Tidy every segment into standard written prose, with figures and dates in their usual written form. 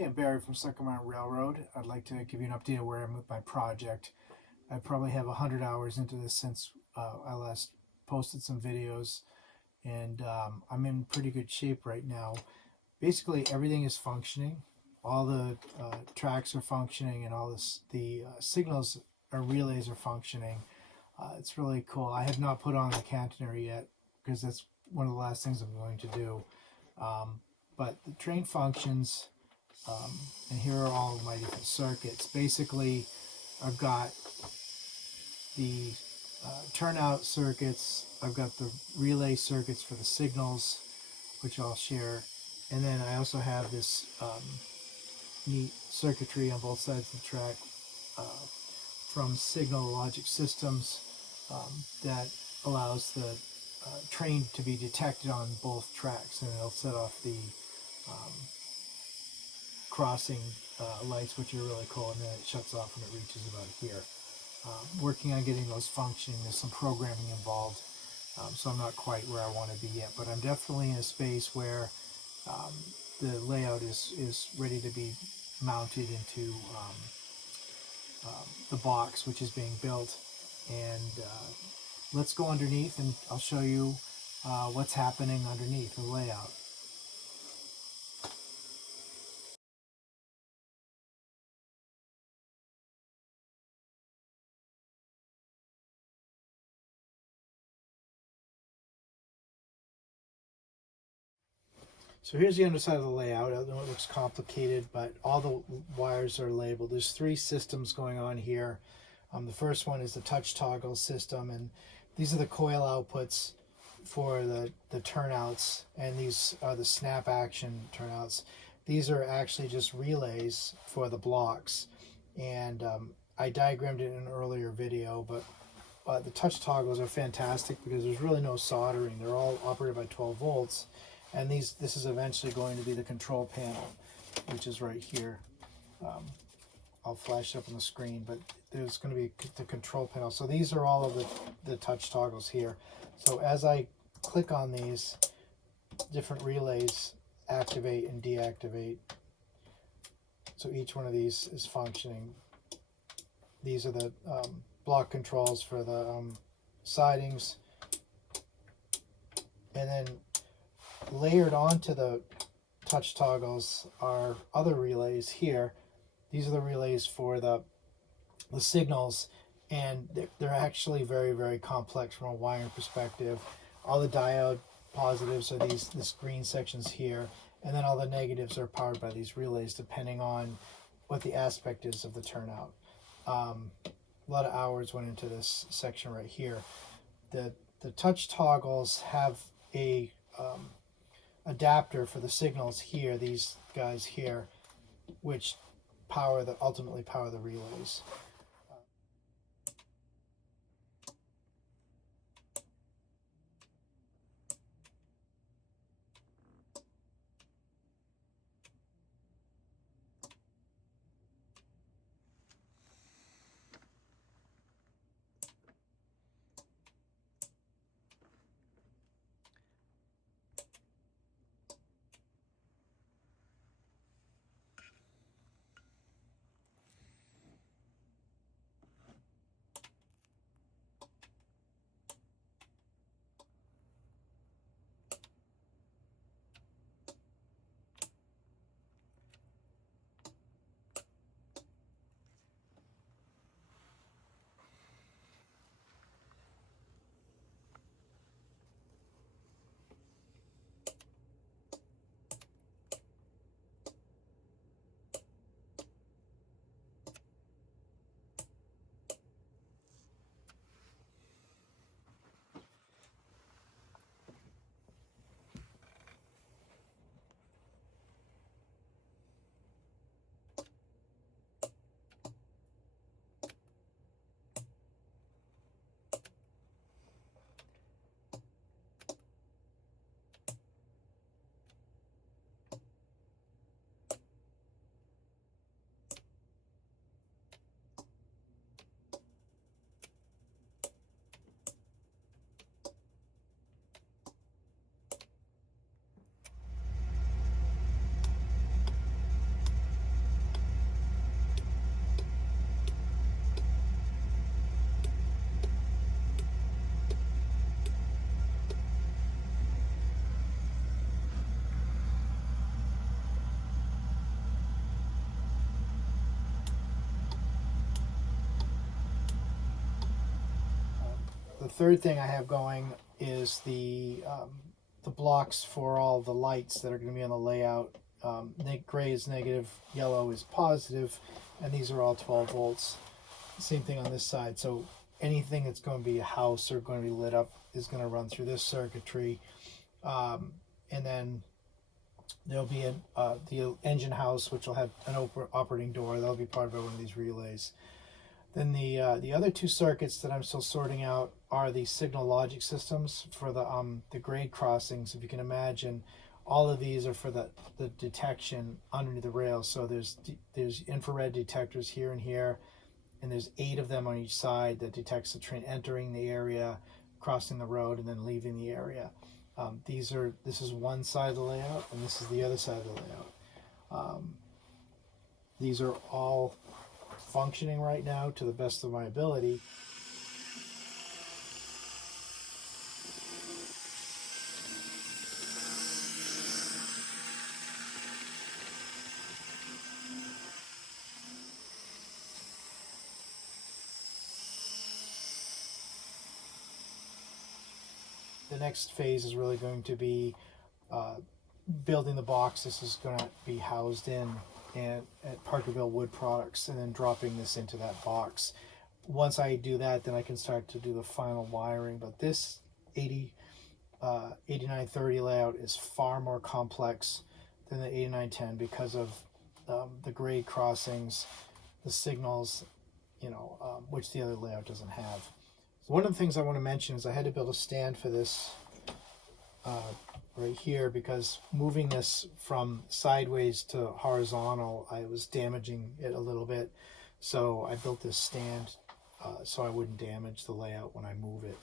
Hey, I'm Barry from Second Mile Railroad. I'd like to give you an update of where I'm with my project. I probably have 100 hours into this since I last posted some videos, and I'm in pretty good shape right now. Basically, everything is functioning. All the tracks are functioning, and all the signals or relays are functioning. It's really cool. I have not put on the catenary yet because that's one of the last things I'm going to do. But the train functions. And here are all of my different circuits. Basically, I've got the turnout circuits, I've got the relay circuits for the signals, which I'll share, and then I also have this neat circuitry on both sides of the track from Signalogics systems that allows the train to be detected on both tracks, and it'll set off the crossing lights, which are really cool, and then it shuts off when it reaches about here. Working on getting those functioning. There's some programming involved, so I'm not quite where I want to be yet, but I'm definitely in a space where the layout is ready to be mounted into the box which is being built. And let's go underneath and I'll show you what's happening underneath the layout. So here's the underside of the layout. I know it looks complicated, but all the wires are labeled. There's three systems going on here. The first one is the touch toggle system, and these are the coil outputs for the turnouts, and these are the snap action turnouts. These are actually just relays for the blocks, and I diagrammed it in an earlier video, but the touch toggles are fantastic because there's really no soldering. They're all operated by 12 volts. And this is eventually going to be the control panel, which is right here. I'll flash it up on the screen, but there's going to be the control panel. So these are all of the touch toggles here. So as I click on these, different relays activate and deactivate. So each one of these is functioning. These are the block controls for the sidings. And then layered onto the touch toggles are other relays here. These are the relays for the signals, and they're actually very, very complex from a wiring perspective. All the diode positives are this green sections here, and then all the negatives are powered by these relays depending on what the aspect is of the turnout. A lot of hours went into this section right here. The touch toggles have a adapter for the signals here, these guys here, which ultimately power the relays. third thing I have going is the blocks for all the lights that are going to be on the layout. Gray is negative, yellow is positive, and these are all 12 volts. Same thing on this side. So anything that's going to be a house or going to be lit up is going to run through this circuitry. And then there'll be the engine house, which will have an operating door. That'll be part of one of these relays. Then the other two circuits that I'm still sorting out are the signal logic systems for the grade crossings. If you can imagine, all of these are for the detection underneath the rails. So there's infrared detectors here and here, and there's 8 of them on each side that detects the train entering the area, crossing the road, and then leaving the area. This is one side of the layout, and this is the other side of the layout. These are all functioning right now to the best of my ability. The next phase is really going to be building the box. This is going to be housed in at Parkerville Wood Products, and then dropping this into that box. Once I do that, then I can start to do the final wiring. But this 8930 layout is far more complex than the 8910 because of the grade crossings, the signals, which the other layout doesn't have. So one of the things I want to mention is I had to build a stand for this right here, because moving this from sideways to horizontal, I was damaging it a little bit. So I built this stand so I wouldn't damage the layout when I move it.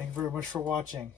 Thank you very much for watching.